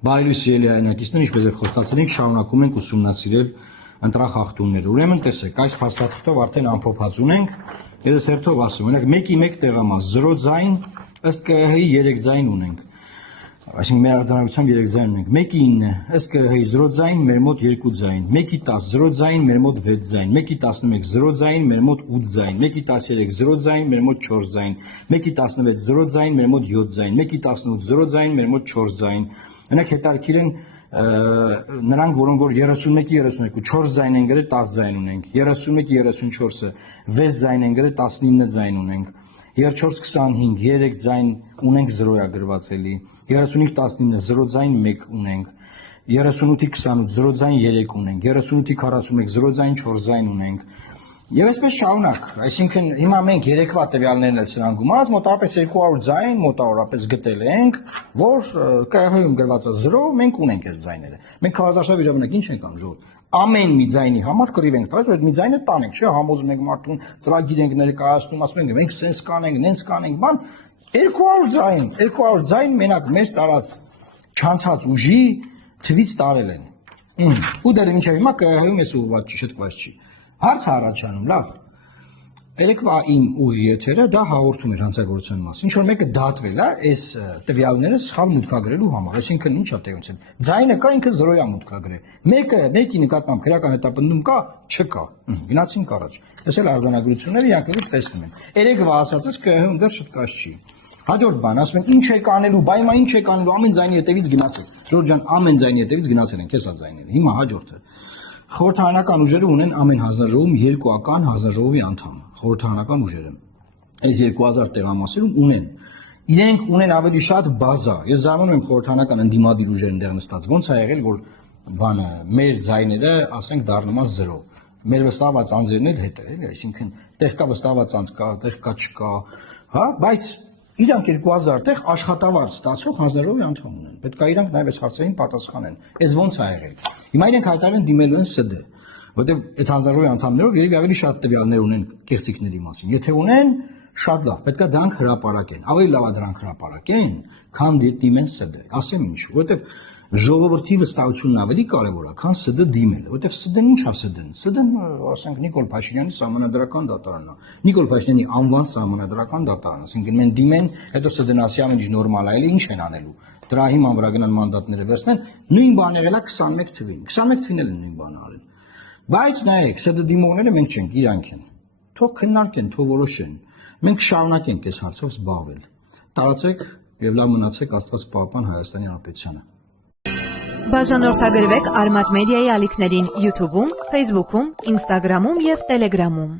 Բարի սիրելի հայրենակիցներ, ինչպես եք խոստացել, շարունակում ենք ուսումնասիրել ընտրախախտումները։ Ուրեմն տեսեք, այս փաստաթղթով արդեն ամփոփած ունենք։ Ես հերթով ասում, ունենք 1-ի 1 տեղամաս 0 ձայն, ըստ ԿՀ-ի 3 ձայն ունենք։ Այսինքն մեր արձանագրությամբ 3 ձայն ունենք։ 1-ի 9, ըստ ԿՀ-ի 0 ձայն, մեր մոտ 2 ձայն։ 1-ի 10 0 ձայն, մեր մոտ 6 ձայն։ 1-ի 11 0 ձայն, մեր մոտ 8 ձայն։ 1-ի 13 0 ձայն, մեր մոտ 4 ձայն։ 1-ի 16 0 ձայն, մեր մոտ 7 ձայն։ 1-ի 18 0 ձայն, մեր մոտ 4 ձայն։ Նրանք հետաքրքիր են նրանք, որոնք որ 31-ի 32 4 ձայն են գրել, 10 ձայն ունենք։ 31-ի 34-ը 6 ձայն են գրել, 19 ձայն ունենք։ 34-25 3 ձայն ունենք 0-ա գրված էլի։ 35-19 0 ձայն 1 ունենք։ 38-ի 28 0 ձայն 3 ունենք։ 38-ի 41 0 ձայն 4 ձայն ունենք։ Եվ այսպես շարունակ, այսինքն հիմա մենք երեկվա տվյալներն էլ սրան գումարած մոտավորապես 200 ձայն մոտավորապես գտել ենք, որ ԿՀ-ում գրված է 0, մենք ունենք այս ձայները։ Մենք քարոզարշավի ժամանակ ինչ ենք անում ժողովուրդ։ Ամեն մի ձայնի համար կռիվ ենք տալիս, որ այդ մի ձայնը տանենք, չէ՞, համոզում ենք մարդուն, ծրագիր ենք ներկայացնում, ասում ենք մենք սենց կանենք, նենց կանենք, բան 200 ձայն մենակ մեր տարած չանցած ուժի թվից տարել են։ Ու դեռ մինչև հիմա ԿՀ-ում էս ուղղված չշտկված չի։ Հարց առաջանում, լավ։ Երեկվա իմ ուղի եթերը դա հաղորդում էր հանցագործության մասին։ Ինչ որ մեկը դատվել է այս տվյալները սխալ մուտքագրելու համար, այսինքն ի՞նչ է տեղի ունեցել։ Ձայնը կա, ինքը 0-յա մուտքագրել։ Մեկի նկատմամբ քրեական հետապնդում կա, չկա։ Գնացինք առաջ։ Այս էլ արձանագրությունները յակներով տեսնում են։ Երեկվա ասածս ԿՀ-ում դեռ շտկած չի։ Հաջորդ բան, ասում են ինչ եք անելու, բայ հիմա ինչ եք անելու, ամեն ձայնի հետևից գնացել։ Ժորժ ջան, ամեն ձայնի հետևից գնացել ենք, հեսա ձայները։ Հիմա հաջորդը։ Խորհրդարանական ուժերը ունեն ամեն հանձնաժողովում 2 ական հանձնաժողովի անդամ, խորհրդարանական ուժերը։ Այս 2000 տեղամասերում ունեն։ Իրենք ունեն ավելի շատ բազա։ Ես զարմանում եմ խորհրդարանական ընդդիմադիր ուժերն դեռ նստած։ Ոնց է եղել, որ բանը մեր ձայները, ասենք, դառնում է 0։ Մեր վստահված անձերն էլ հետ է, էլի, այսինքն տեղ կա վստահված անձ կա, տեղ կա չկա, հա, բայց իրանք 2000 տեղ աշխատավարձ ստացող հանձնաժողովի անդամ ունեն։ Պետք է իրանք նաև այս հարցերին պատասխանեն։ Այս ոնց է եղել։ Հիմա իրանք հայտարարեն դիմելու են ՍԴ, որտեղ այդ հանձնաժողովի անդամներով երևի ավելի շատ տվյալներ ունեն կեղծիքների մասին։ Եթե ունեն, շատ լավ, պետք է դրանք հրապարակեն։ Ավելի լավ է դրանք հրապարակեն, քան դիմեն ՍԴ։ Ասեմ ինչ, որտեղ ժողովրդի վստահությունն ավելի կարևոր է, քան ՍԴ դիմելը, որտեղ ՍԴ-ն ինչ է ՍԴ-ն։ ՍԴ-ն, ասենք, Նիկոլ Փաշինյանի սահմանադրական դատարանն է։ Նիկոլ Փաշինյանի անվան սահմանադրական դատարանը, ասենք մեն դիմեն, հետո ՍԴ-ն ասի ամեն ինչ նորմալ է, էլի ինչ են անելու։ Դրա հիման վրա գնան մանդատները վերցնեն, նույն բանն եղել է 21 թվին։ 21 թվին էլ նույն բանը արել։ Բայց նայեք, ՍԴ դիմողները մենք չենք, իրանք են։ Թող քննարկեն, թող որոշեն։ Մենք շարունակենք այս հարցով զբաղվել։ Տարածեք եւ լավ մնացեք, Աստված պահապան Հայաստանի Հանրապետությանը։ Բաժանորդագրվեք Արմատ մեդիայի ալիքներին YouTube-ում, Facebook-ում, Instagram-ում և Telegram-ում։